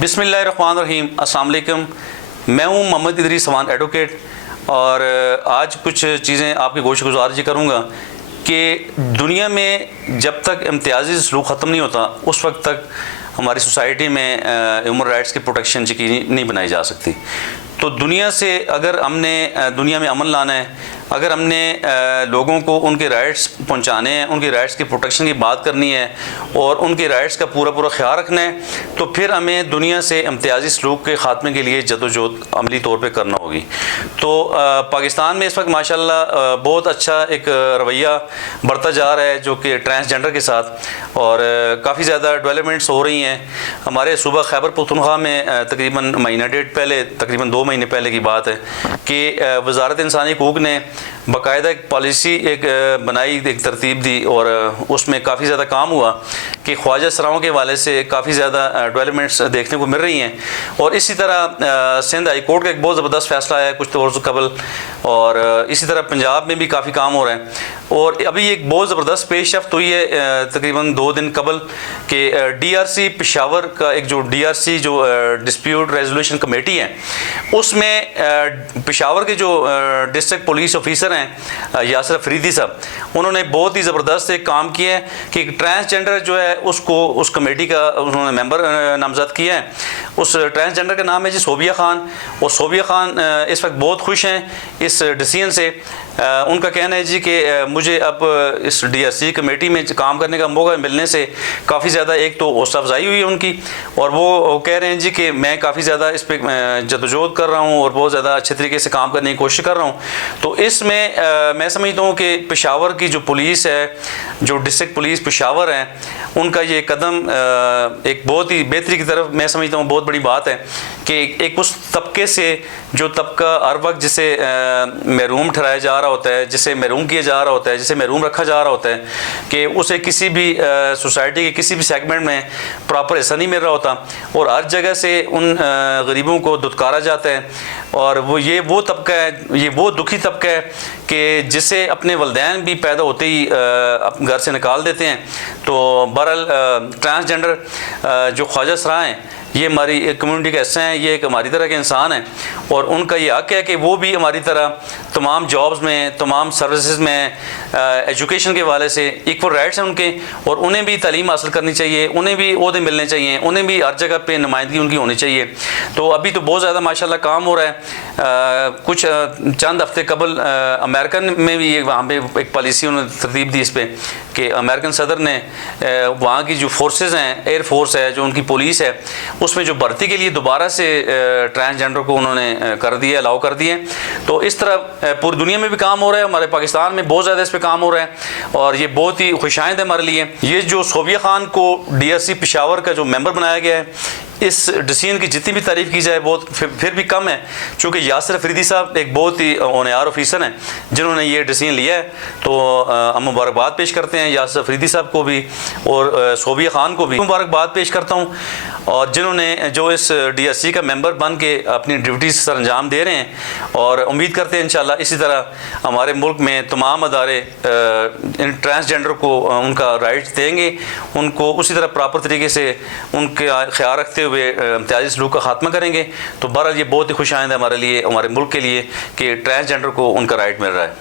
बिस्मिल्लाहिर्रहमानिर्रहीम, अस्सलाम वालेकुम। मैं हूं मोहम्मद इदरीस सवान एडवोकेट और आज कुछ चीज़ें आपकी गोश गुजार जी करूँगा कि दुनिया में जब तक इम्तियाजी सलूक ख़त्म नहीं होता उस वक्त तक हमारी सोसाइटी में ह्यूमन राइट्स की प्रोटेक्शन यकीनी नहीं बनाई जा सकती। तो दुनिया से अगर हमने दुनिया में अमन लाना है, अगर हमने लोगों को उनके राइट्स पहुंचाने हैं, उनके राइट्स की प्रोटेक्शन की बात करनी है और उनके राइट्स का पूरा पूरा ख्याल रखना है, तो फिर हमें दुनिया से इम्तियाजी सलूक के ख़ात्मे के लिए जदोजहद अमली तौर पे करना होगी। तो पाकिस्तान में इस वक्त माशाल्लाह बहुत अच्छा एक रवैया बढ़ता जा रहा है जो कि ट्रांसजेंडर के साथ, और काफ़ी ज़्यादा डेवलपमेंट्स हो रही हैं। हमारे सूबा खैबर पख्तूनख्वा में तकरीबन महीना डेढ़ पहले, तकरीबन 2 महीने पहले की बात है कि वज़ारत इंसानी हकूक़ ने बाकायदा एक पॉलिसी बनाई, एक तरतीब दी और उसमें काफ़ी ज़्यादा काम हुआ कि ख्वाजा सराओं के हवाले से काफ़ी ज़्यादा डेवलपमेंट्स देखने को मिल रही हैं। और इसी तरह सिंध हाई कोर्ट का एक बहुत ज़बरदस्त फैसला है कुछ तो कबल, और इसी तरह पंजाब में भी काफ़ी काम हो रहा है। और अभी एक बहुत ज़बरदस्त पेशरफ्त हुई है तकरीबन 2 दिन कबल कि DRC पेशावर का एक जो DRC जो डिस्प्यूट रेजोल्यूशन कमेटी है, उसमें पेशावर के जो डिस्ट्रिक्ट पुलिस ऑफिसर हैं यासिर अफरीदी साहब, उन्होंने बहुत ही ज़बरदस्त एक काम किया है कि ट्रांसजेंडर जो है उसको उस कमेटी का उन्होंने मेंबर नामज़द किया है। उस ट्रांसजेंडर का नाम है जी सोबिया ख़ान, और सोबिया ख़ान इस वक्त बहुत खुश हैं इस डिसीजन से। उनका कहना है जी कि मुझे अब इस DRC कमेटी में काम करने का मौका मिलने से काफ़ी ज़्यादा एक तो हौसला अफजाई हुई है उनकी, और वो कह रहे हैं जी कि मैं काफ़ी ज़्यादा इस पर जदोजहद कर रहा हूँ और बहुत ज़्यादा अच्छे तरीके से काम करने की कोशिश कर रहा हूँ। तो इसमें मैं समझता हूँ कि पेशावर की जो पुलिस है, जो डिस्ट्रिक्ट पुलिस पेशावर है, उनका ये कदम एक बहुत ही बेहतरी की तरफ मैं समझता हूँ बहुत बड़ी बात है कि एक उस तबके से जो तबका हर वक्त जिसे महरूम ठहराया जा रहा होता है, जिसे महरूम किया जा रहा होता है, जिसे महरूम रखा जा रहा होता है कि उसे किसी भी सोसाइटी के किसी भी सेगमेंट में प्रॉपर हिस्सा नहीं मिल रहा होता, और हर जगह से उन गरीबों को दुत्कारा जाता है। और वो तबका है, ये वो दुखी तबका है कि जिसे अपने वलदैन भी पैदा होते ही घर से निकाल देते हैं। तो बहरहाल ट्रांसजेंडर जो ख्वाजा सरा हैं, ये हमारी एक कम्युनिटी का हिस्सा हैं, ये एक हमारी तरह के इंसान हैं, और उनका ये हक़ है कि वो भी हमारी तरह तमाम जॉब्स में, तमाम सर्विसेज में, एजुकेशन के हवाले से इक्वल राइट्स हैं उनके, और उन्हें भी तालीम हासिल करनी चाहिए, उन्हें भी ओहदे मिलने चाहिए, उन्हें भी हर जगह पे नुमाइंदगी उनकी होनी चाहिए। तो अभी तो बहुत ज़्यादा माशाल्लाह काम हो रहा है। कुछ चंद हफ्ते कबल अमेरिकन में भी वहाँ पर एक पॉलिसी उन्होंने तरतीब दी इस पर कि अमेरिकन सदर ने वहाँ की जो फोर्सेस हैं, एयर फोर्स है, जो उनकी पुलिस है, उसमें जो भर्ती के लिए दोबारा से ट्रांसजेंडर को उन्होंने कर दिया, अलाउ कर दिए। तो इस तरह पूरी दुनिया में भी काम हो रहा है, हमारे पाकिस्तान में बहुत ज़्यादा इस पर काम हो रहा है, और ये बहुत ही खुशाइंद है हमारे लिए। ये जो सोबिया ख़ान को DRC पेशावर का जो मेंबर बनाया गया है, इस डिसीजन की जितनी भी तारीफ़ की जाए बहुत फिर भी कम है, चूँकि यासिर अफरीदी साहब एक बहुत ही होनहार ऑफिसर हैं जिन्होंने ये डिसीजन लिया है। तो हम मुबारकबाद पेश करते हैं यासिर अफरीदी साहब को भी, और सोबिया ख़ान को भी मुबारकबाद पेश करता हूँ, और जिन्होंने जो इस DRC का मेंबर बन के अपनी ड्यूटीज़ सर अंजाम दे रहे हैं। और उम्मीद करते हैं इंशाल्लाह इसी तरह हमारे मुल्क में तमाम अदारे इन ट्रांसजेंडर को उनका राइट्स देंगे, उनको उसी तरह प्रॉपर तरीके से उनके ख्याल रखते हुए इम्तियाजी सलूक का खात्मा करेंगे। तो बहरहाल ये बहुत ही खुशाइंद है हमारे लिए, हमारे मुल्क के लिए कि ट्रांसजेंडर को उनका राइट मिल रहा है।